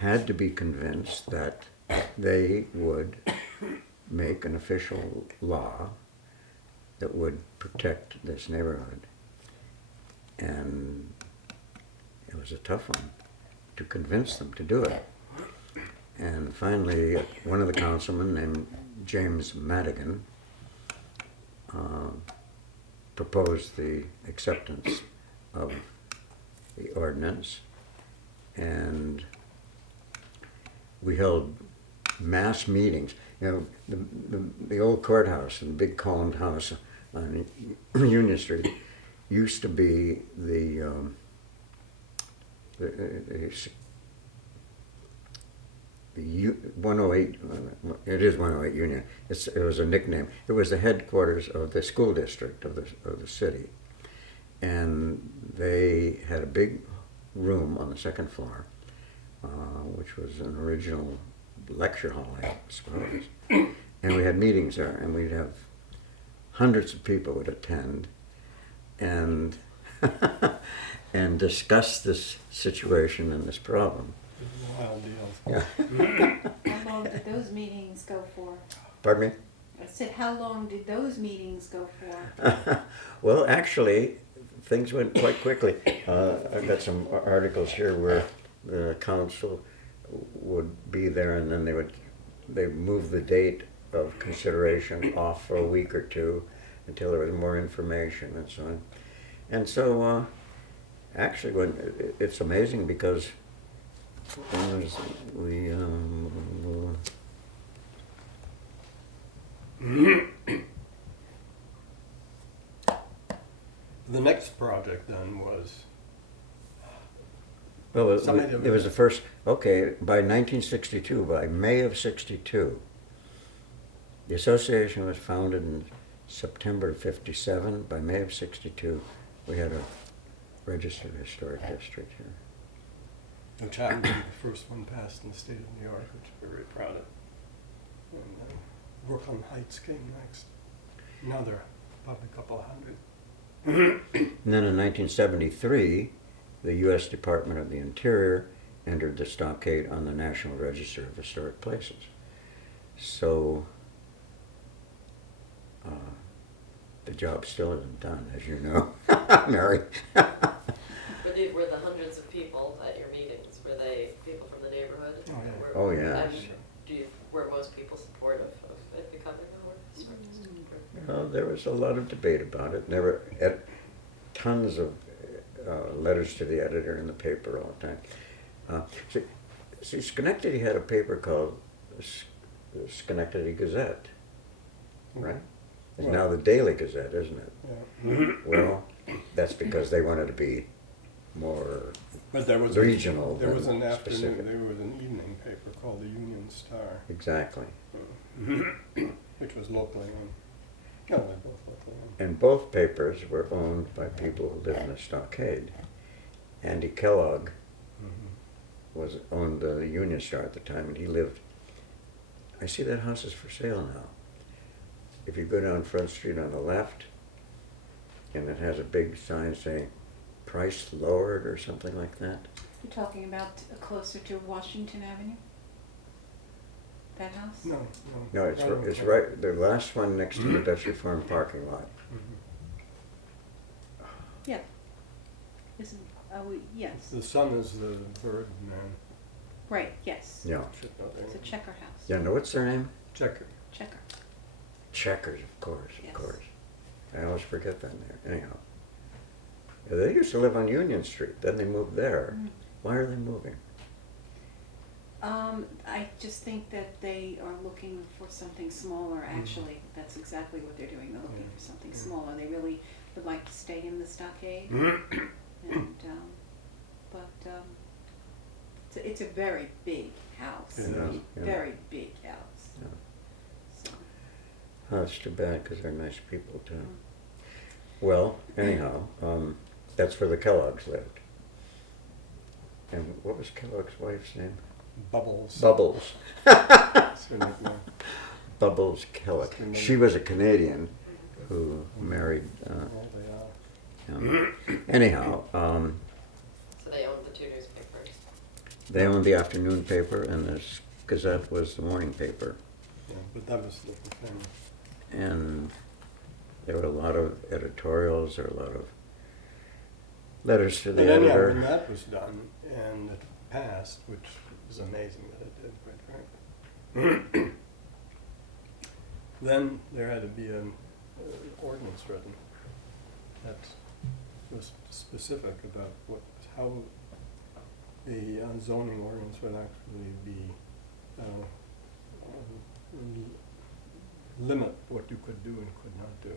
had to be convinced that they would make an official law that would protect this neighborhood. And it was a tough one to convince them to do it. And finally, one of the councilmen named James Madigan proposed the acceptance of the ordinance, and we held mass meetings. You know, the old courthouse, the big columned house on Union Street, used to be the 108, it is 108 Union. It was a nickname. It was the headquarters of the school district of the city. And they had a big room on the second floor, which was an original lecture hall, I suppose. And we had meetings there, and we'd have hundreds of people would attend and and discuss this situation and this problem. Wild deal. Yeah. How long did those meetings go for? Pardon me? I said, how long did those meetings go for? Well, actually, things went quite quickly. I've got some articles here where the council would be there, and then they move the date of consideration off for a week or two until there was more information and so on. And so, actually, it's amazing because The next project then was well, somebody it was the first, okay, by 1962, by May of 62, the association was founded in September of 57. By May of 62, we had a registered historic district here. which happened to be the first one passed in the state of New York, which we're very proud of. And then Brooklyn Heights came next. Now they're probably a couple hundred. And then in 1973, the U.S. Department of the Interior entered the stockade on the National Register of Historic Places. So the job still isn't done, as you know, Mary. Were the hundreds of people at your meetings, were they people from the neighborhood? Oh, yeah. Oh, yeah. And were most people supportive of it becoming a historic district? There was a lot of debate about it. There were tons of letters to the editor in the paper all the time. See, Schenectady had a paper called the Schenectady Gazette, right? It's Right. now the Daily Gazette, isn't it? Yeah. Well, that's because they wanted to be more But there was regional. There was than an afternoon. specific. There was an evening paper called the Union Star, Exactly. which was locally owned. No, they're both locally owned. And both papers were owned by people who lived in the stockade. Andy Kellogg owned the Union Star at the time, and he lived. I see that house is for sale now. If you go down Front Street on the left, and it has a big sign saying "Price lowered" or something like that. You're talking about closer to Washington Avenue? That house? No, No, it's on it's the right. The last one next to the Dutch Reform parking lot. Yeah. Isn't, yes. The sun is the bird man. Right, yes. Yeah. Should know their It's a name. checker house. Yeah. No, what's their name? Checker. Checker. Checkers, of course, Yes. of course. I always forget that name. Anyhow, yeah, they used to live on Union Street. Then they moved there. Why are they moving? I just think that they are looking for something smaller, actually. That's exactly what they're doing. They're looking for something smaller. They really would like to stay in the stockade. And, it's a very big house. It is, yeah. Very big house. Yeah. So, Oh, it's too bad because they're nice people too. Well, anyhow, that's where the Kellogg's lived. And what was Kellogg's wife's name? Bubbles. Bubbles. That's her nickname. Bubbles Kellogg. She was a Canadian who married. Oh, they are. Anyhow, So they owned the two newspapers. They owned the afternoon paper, and the Gazette was the morning paper. Yeah, but that was a different family. And there were a lot of editorials, there were a lot of letters to the But anyhow, when editor. that was done and it passed, which is amazing that it did, quite frankly, then there had to be an ordinance written that was specific about how the zoning ordinance would actually be limit what you could do and could not do.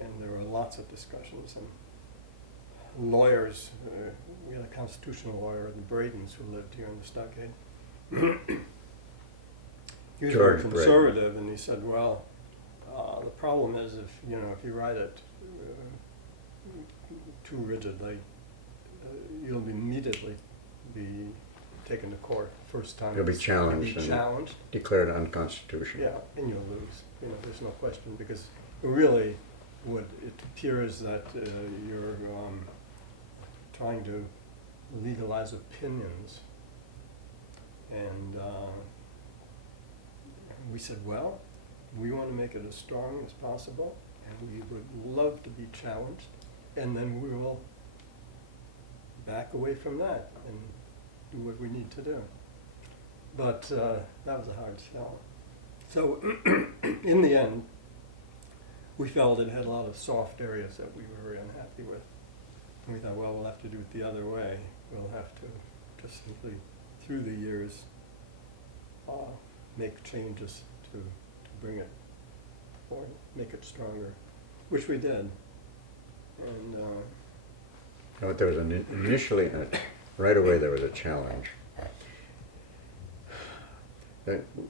And there were lots of discussions, and lawyers, we had a constitutional lawyer in Bradens who lived here in the Stockade. He was very George Braden. conservative, and he said, well, the problem is if you write it too rigidly, you'll immediately be taken to court first time. You'll be challenged You'll be and challenged. declared unconstitutional. Yeah, and you'll lose. There's no question, because really, it appears that you're trying to legalize opinions, and we said, well, we want to make it as strong as possible, and we would love to be challenged, and then we will back away from that and do what we need to do. But that was a hard sell. So in the end, we felt it had a lot of soft areas that we were very unhappy with. And we thought, well, we'll have to do it the other way. We'll have to just simply, through the years, make changes to bring it, or make it stronger, which we did. And But there was initially, right away there was a challenge.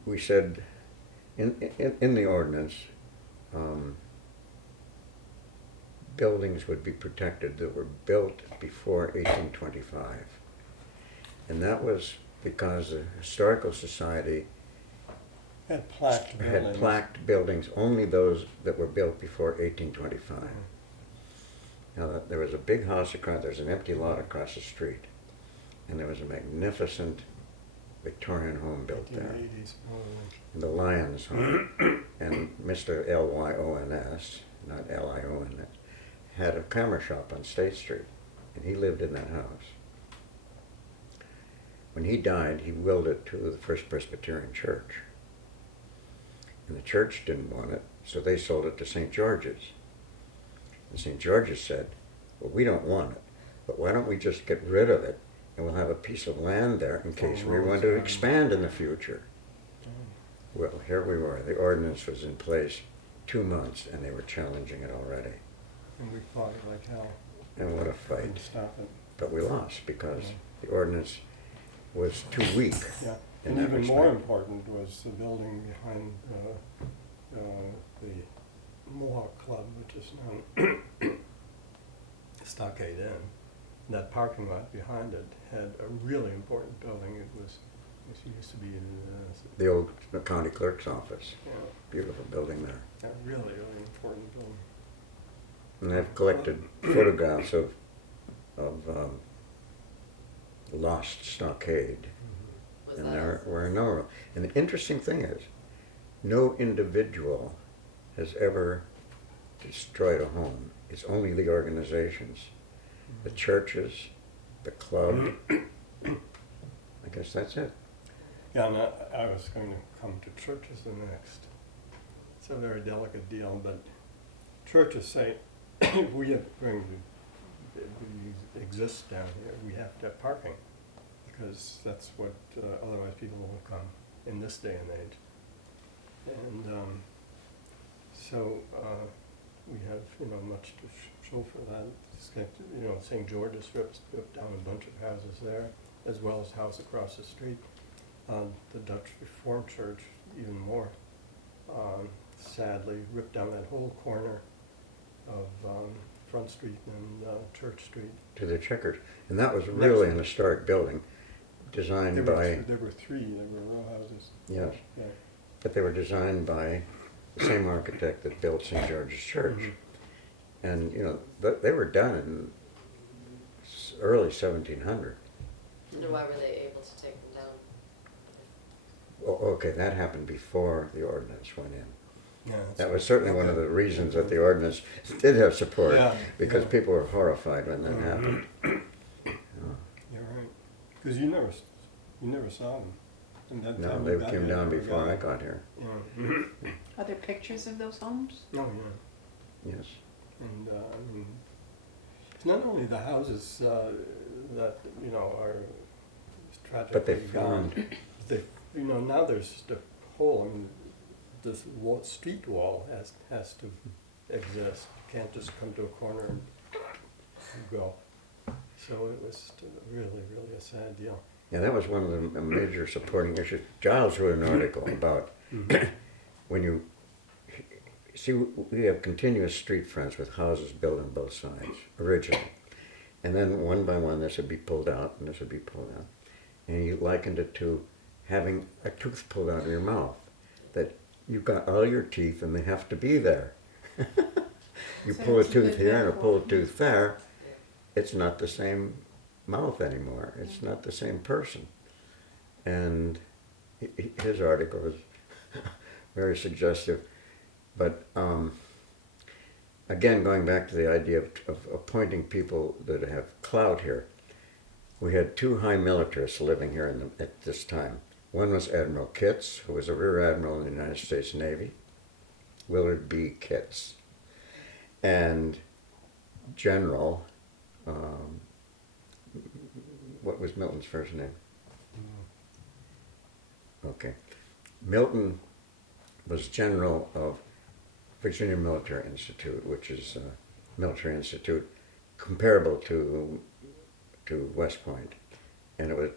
We said, in the ordinance, buildings would be protected that were built before 1825. And that was because the Historical Society had plaqued buildings. had plaqued buildings, only those that were built before 1825. Now, there was a big house there's an empty lot across the street, and there was a magnificent Victorian home built there. 1880s, probably. The Lyons home. And Mr. Lyons, not Lions, had a camera shop on State Street, and he lived in that house. When he died, he willed it to the First Presbyterian Church. And the church didn't want it, so they sold it to St. George's. And St. George's said, well, we don't want it, but why don't we just get rid of it, and we'll have a piece of land there in case we want to expand in the future. Well, here we were. The ordinance was in place 2 months, and they were challenging it already. And we fought it like hell. And what a fight. Couldn't stop it. But we lost because the ordinance was too weak. Yeah, in and that even more respect. important was the building behind the Mohawk Club, which is now Stockade Inn. That parking lot behind it had a really important building. It used to be The old county clerk's office. yeah, Beautiful building there. a really, really important building. And I've collected photographs of lost stockade. Was And that there also- were a number of them. And the interesting thing is, no individual has ever destroyed a home. It's only the organizations, the churches, the club. I guess that's it. Yeah, and I was going to come to churches the next. It's a very delicate deal, but churches say, if we are going to exist down here, we have to have parking, because that's what, otherwise people won't come in this day and age. And so we have, much to show for that. St. George's ripped down a bunch of houses there, as well as a house across the street. The Dutch Reformed Church, even more, sadly, ripped down that whole corner of Front Street and Church Street. To the Checkers. And that was really an historic building, There designed were, by, there were three, there were row houses. yes, Yeah. but they were designed by the same architect that built St. George's Church. Mhm. And, they were done in early 1700. And why were they able to take them down? Oh, okay, that happened before the ordinance went in. Yeah, that's That was right. certainly one of the reasons that the ordinance did have support, Yeah, because yeah. people were horrified when that Mhm. happened. You're right. Because you never saw them. And that No, time they you got came here, down they were before I gone. got here, Yeah. Are there pictures of those homes? Oh, yeah. yes. And, I mean, it's not only the houses, that, you know, are But they tragically gone. found, They, you know, now there's just a hole, I mean, this street wall has to exist. You can't just come to a corner and go. So it was really a sad deal. yeah, that was one of the major supporting issues. Giles wrote an article about when you, see, we have continuous street fronts with houses built on both sides, originally. And then one by one, this would be pulled out, and this would be pulled out. And he likened it to having a tooth pulled out of your mouth, that you've got all your teeth and they have to be there. You So pull a it's a tooth good here and a pull a metaphor. tooth there, it's not the same mouth anymore. It's not the same person. And his article was very suggestive. But again, going back to the idea of appointing people that have clout here, we had two high militarists living here at this time. One was Admiral Kitts, who was a Rear Admiral in the United States Navy, Willard B. Kitts, and General, what was Milton's first name? Okay. Milton was general of Virginia Military Institute, which is a military institute comparable to West Point. And it was,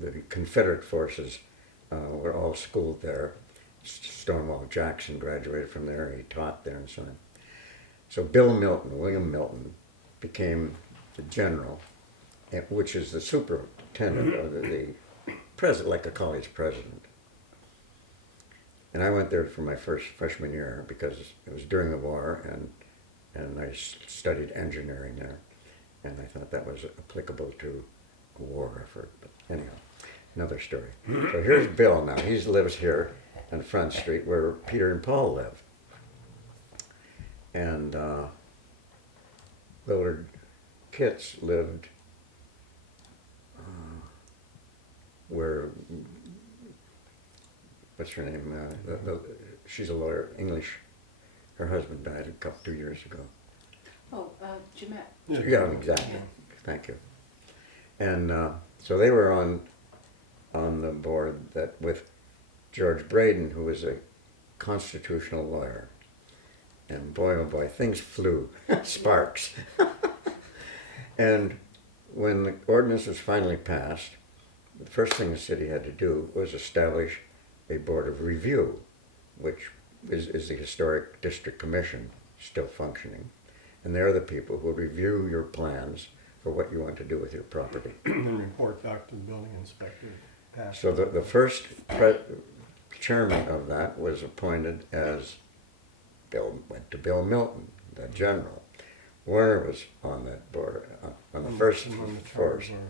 the Confederate forces were all schooled there. Stonewall Jackson graduated from there, he taught there and so on. So William Milton, became the general, which is the superintendent of the president, like a college president. And I went there for my first freshman year because it was during the war, and I studied engineering there, and I thought that was applicable to a war effort. But anyhow, another story. So here's Bill now. He lives here on Front Street where Peter and Paul live. And Willard Kitts lived where, what's her name? She's a lawyer, English. Her husband died 2 years ago. Oh, Jeanette. Yeah, exactly. Thank you. And so they were on the board that with George Braden, who was a constitutional lawyer. And boy, oh boy, things flew, sparks. And when the ordinance was finally passed, the first thing the city had to do was establish a board of review, which is the historic district commission, still functioning. And they're the people who review your plans for what you want to do with your property. And then report back to the building inspector. Pass. So the first chairman of that was appointed as went to Bill Milton, the general. Werner was on that board, on the first on the charter force. board.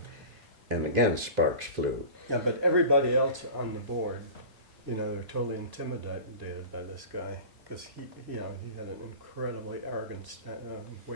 And again, sparks flew. Yeah, but everybody else on the board, you know, they're totally intimidated by this guy because he had an incredibly arrogant way